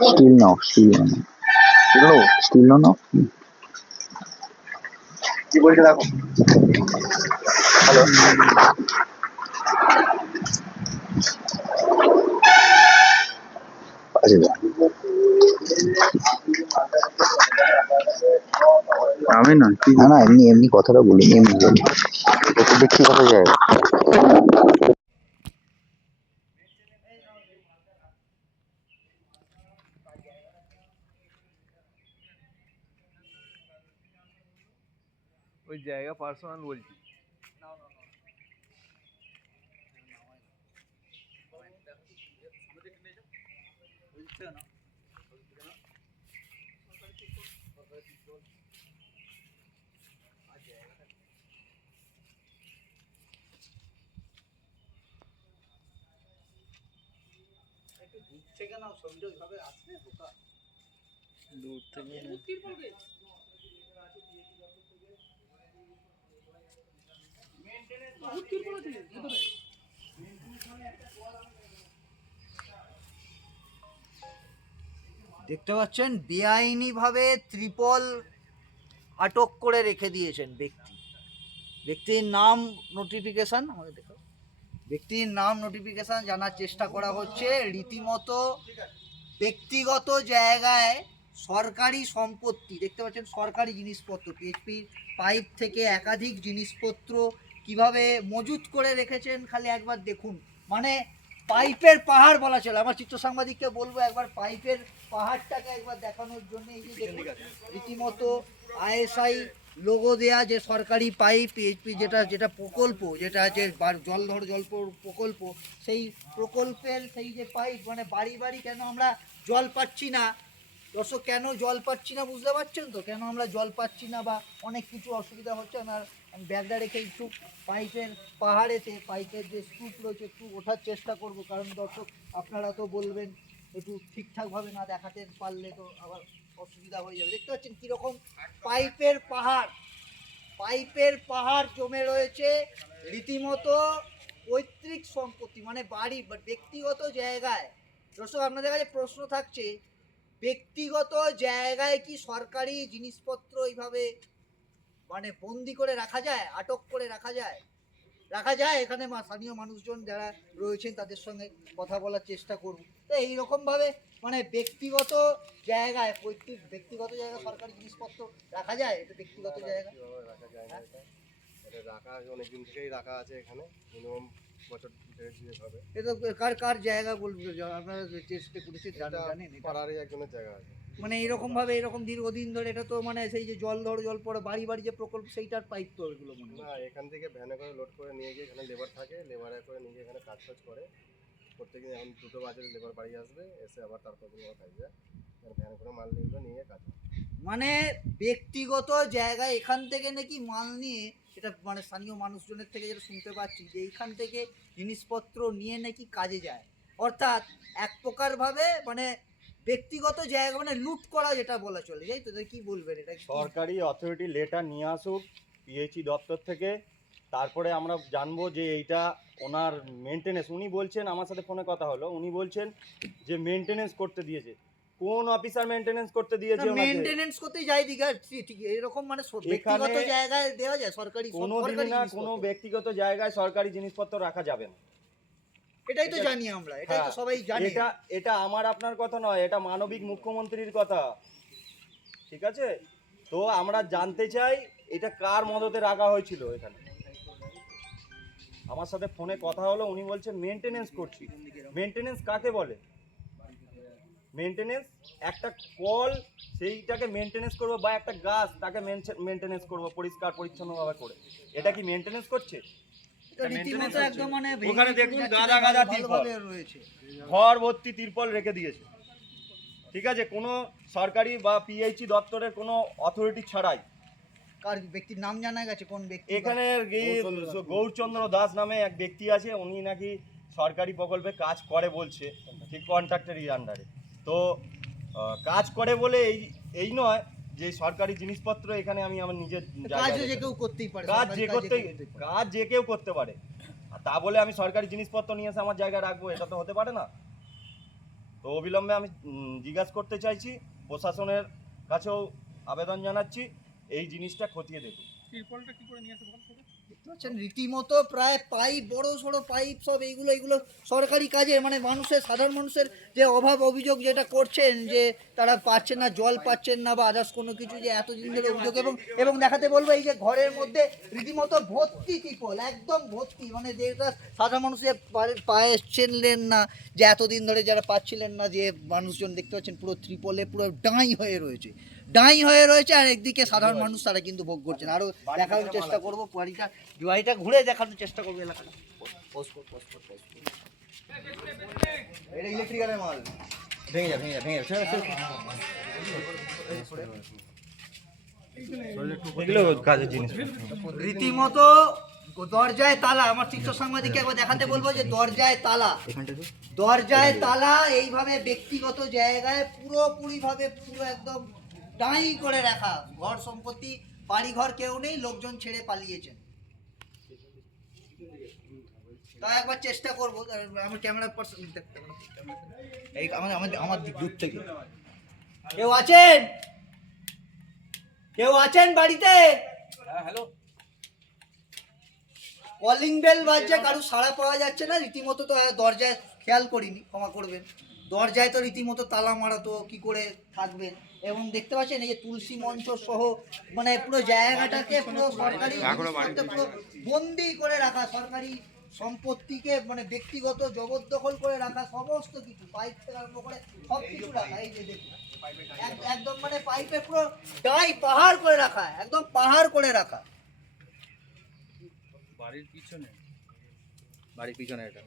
Still no, still no, এগুলো still no, no. কি বলছে দেখো। হ্যালো, আচ্ছা, আমি না কি না না এমনি এমনি কথাটা বলি এমনি বলি একটু ব্যক্তিগত জায়গা। ওই জায়গা পার্সোনাল বলছি। দূর থেকে দেখতে পাচ্ছেন বেআইনিভাবে ত্রিপল আটক করে রেখে দিয়েছেন ব্যক্তির নাম নোটিফিকেশন জানার চেষ্টা করা হচ্ছে। রীতিমতো ব্যক্তিগত জায়গায় সরকারি সম্পত্তি দেখতে পাচ্ছেন, সরকারি জিনিসপত্র, পিএইচপি পাইপ থেকে একাধিক জিনিসপত্র কিভাবে মজুত করে রেখেছেন খালি একবার দেখুন। মানে পাইপের পাহাড় বলা চলে। আমার চিত্র সাংবাদিককে বলবো একবার পাইপের পাহাড়টাকে একবার দেখানোর জন্য। এই যে রীতিমতো আইএসআই লোগো দেয়া যে সরকারি পাইপ পিএইচপি যেটা প্রকল্প, যেটা যে জলধর জল প্রকল্প, সেই প্রকল্পের সেই যে পাইপ, মানে বাড়ি বাড়ি কেন আমরা জল পাচ্ছি না দর্শক, কেন জল পাচ্ছি না বুঝতে পারছেন তো, কেন আমরা জল পাচ্ছি না বা অনেক কিছু অসুবিধা হচ্ছে। আমার ব্যাগটা রেখে একটু পাইপের পাহাড়েতে পাইপের যে স্তূপ রয়েছে একটু ওঠার চেষ্টা করব, কারণ দর্শক আপনারা তো বলবেন একটু ঠিকঠাকভাবে না দেখাতে পারলে তো আবার অসুবিধা হয়ে যাবে। দেখতে পাচ্ছেন কীরকম পাইপের পাহাড় জমে রয়েছে। রীতিমতো পৈতৃক সম্পত্তি, মানে বাড়ি ব্যক্তিগত জায়গায়। দর্শক আপনাদের কাছে প্রশ্ন থাকছে, ব্যক্তিগত জায়গায় কি সরকারি জিনিসপত্র এইভাবে মানে বন্দি করে রাখা যায়, আটক করে রাখা যায়? এখানে স্থানীয় মানুষজন যারা রয়েছেন তাদের সঙ্গে কথা বলার চেষ্টা করব। তো এইরকমভাবে মানে ব্যক্তিগত জায়গায় ব্যক্তিগত জায়গায় সরকারি জিনিসপত্র রাখা যায়? এটা ব্যক্তিগত জায়গা রাখা যায় না। এটা রাখা অনেকদিন থেকেই রাখা আছে এখানে, মিনিমাম বছর হবে। এটা কার জায়গা বলবো, আপনারা চেষ্টা করেছেন জানেন? পাড়ারই একজনের জায়গা আছে। মানে এইরকমভাবে এরকম দীর্ঘদিন ধরে এটা তো মানে সেই যে জল পড়ে বাড়ি বাড়ি যে প্রকল্প সেইটার পাইপ তো এগুলো মনে না, এখান থেকে ভ্যানে করে লোড করে নিয়ে গিয়ে এখানে লেবার থাকে, লেবারে করে নিয়ে গিয়ে এখানে কাজ করে প্রত্যেকদিন। এখন 2টো বাজে লেবার বাড়ি আসবে, এসে আবার তারপর কাজ যায়, ভ্যানে করে মাল নিয়ে কাজ হয়। মানে ব্যক্তিগত জায়গায় এখান থেকে নাকি মাল নিয়ে, এটা মানে স্থানীয় মানুষজনের থেকে যেটা শুনতে পাচ্ছি যে এইখান থেকে জিনিসপত্র নিয়ে নাকি কাজে যায়, অর্থাৎ এক প্রকারভাবে মানে ব্যক্তিগত জায়গা মানে লুট করা যেটা বলা চলে, যাই তো। কি বলবেন এটা? সরকারি অথরিটি লেটার নিয়ে আসুক পিএইচই দপ্তর থেকে, তারপরে আমরা জানবো যে এইটা ওনার মেনটেনেন্স। উনি বলছেন, আমার সাথে ফোনে কথা হলো, উনি বলছেন যে মেনটেনেন্স করতে দিয়েছে। কোন অফিসার মেনটেনেন্স করতে দিয়েছে? মেনটেনেন্স করতে যাই দিঘা ঠিক এরকম মানে ব্যক্তিগত জায়গায় দেওয়া যায় সরকারি? কোনো ব্যক্তিগত জায়গায় সরকারি জিনিসপত্র রাখা যাবে না। এটাই তো জানি আমরা, এটাই তো সবাই জানে। এটা আমার আপনার কথা নয়, এটা মানবিক মুখ্যমন্ত্রীর কথা, ঠিক আছে? তো আমরা জানতে চাই এটা কার মদতে রাখা হয়েছিল এখানে। আমার সাথে ফোনে কথা হলো, উনি বলছে মেনটেনেন্স করছি। মেনটেনেন্স কাকে বলে? মেনটেনেন্স একটা কল, সেইটাকে মেনটেনেন্স করবো, বা একটা গাছ তাকে মেনটেনেন্স করবো পরিষ্কার পরিচ্ছন্নভাবে করে। এটা কি মেনটেনেন্স করছে? ওখানে দেখুন গাদা গাদা তিরপল রয়েছে, ঘর ভর্তি তিরপল রেখে দিয়েছে, ঠিক আছে? কোনো সরকারি বা পিএইচই দপ্তরের কোনো অথরিটি ছাড়াই। কার ব্যক্তির নাম জানা গেছে? কোন ব্যক্তি? এখানে গৌরচন্দ্র দাস নামে এক ব্যক্তি আছে, উনি নাকি সরকারি প্রকল্পে কাজ করে বলছে, ঠিক কন্ট্রাক্টরের আন্ডারে। তো কাজ করে বলে এই নয় যে সরকারি জিনিসপত্র এখানে আমি আমার নিজের কাজ যে কেউ করতেই পারে, কাজ যে কেউ করতে পারে, তা বলে আমি সরকারি জিনিসপত্র নিয়ে এসে আমার জায়গায় রাখবো, এটা তো হতে পারে না। তো অবিলম্বে আমি জিজ্ঞাসা করতে চাইছি, প্রশাসনের কাছেও আবেদন জানাচ্ছি এই জিনিসটা খতিয়ে দেখুন। দেখতে পাচ্ছেন রীতিমতো প্রায় পাইপ, বড় সড়ো পাইপ, সব এইগুলো সরকারি কাজে, মানে মানুষের, সাধারণ মানুষের যে অভাব অভিযোগ যেটা করছেন, যে তারা পাচ্ছেন না, জল পাচ্ছেন না বা আদার্স কোনো কিছু, যে এতদিন ধরে অভিযোগ, এবং দেখাতে বলবো এই যে ঘরের মধ্যে রীতিমতো ভর্তি ত্রিপল, একদম ভর্তি, মানে যেটা সাধারণ মানুষের পায়ে ছিলেন না, যে এতদিন ধরে যারা পাচ্ছিলেন না, যে মানুষজন দেখতে পাচ্ছেন পুরো ত্রিপলে পুরো ডাঁই হয়ে রয়েছে, আর একদিকে সাধারণ মানুষ তারা কিন্তু ভোগ করছেন। আরো দেখানোর চেষ্টা করবো বাড়িটা ঘুরে দেখানোর চেষ্টা করবো এলাকাটা। এটা ইলেকট্রিক্যালের মাল, ভেঙে যা এগুলো কাজের জিনিস। রীতিমতো দরজায় তালা, আমার চিত্র সাংবাদিককে একবার দেখাতে বলবো যে দরজায় তালা, এইভাবে ব্যক্তিগত জায়গায় পুরোপুরিভাবে পুরো একদম ডাই করে রাখা, ঘর সম্পত্তি, বাড়ি ঘর কেউ নেই, লোকজন ছেড়ে পালিয়েছেন। তাই একবার চেষ্টা করবো, আমার ক্যামেরা পার্সন এই আমার দূর থেকে কেউ আছেন বাড়িতে? হ্যালো, কলিং বেল বাজছে, কারো সাড়া পাওয়া যাচ্ছে না। রীতিমতো তো দরজায় খেয়াল করিনি, ক্ষমা করবেন, দরজায় তো রীতিমতো তালা মারা, তো কি করে থাকবেন। এবং দেখতে পাচ্ছেন এই যে তুলসী মঞ্চ সহ, মানে পুরো জায়গাটাকে পুরো সরকারি পুরো বন্দি করে রাখা, সরকারি সম্পত্তিকে মানে ব্যক্তিগত জবরদখল করে রাখা, সমস্ত কিছু পাইপ থেকে আরম্ভ করে সব কিছু রাখা। এই যে দেখুন একদম মানে পাইপে পুরো ডাই পাহাড় করে রাখা, একদম পাহাড় করে রাখা। বাড়ির পিছনে এটা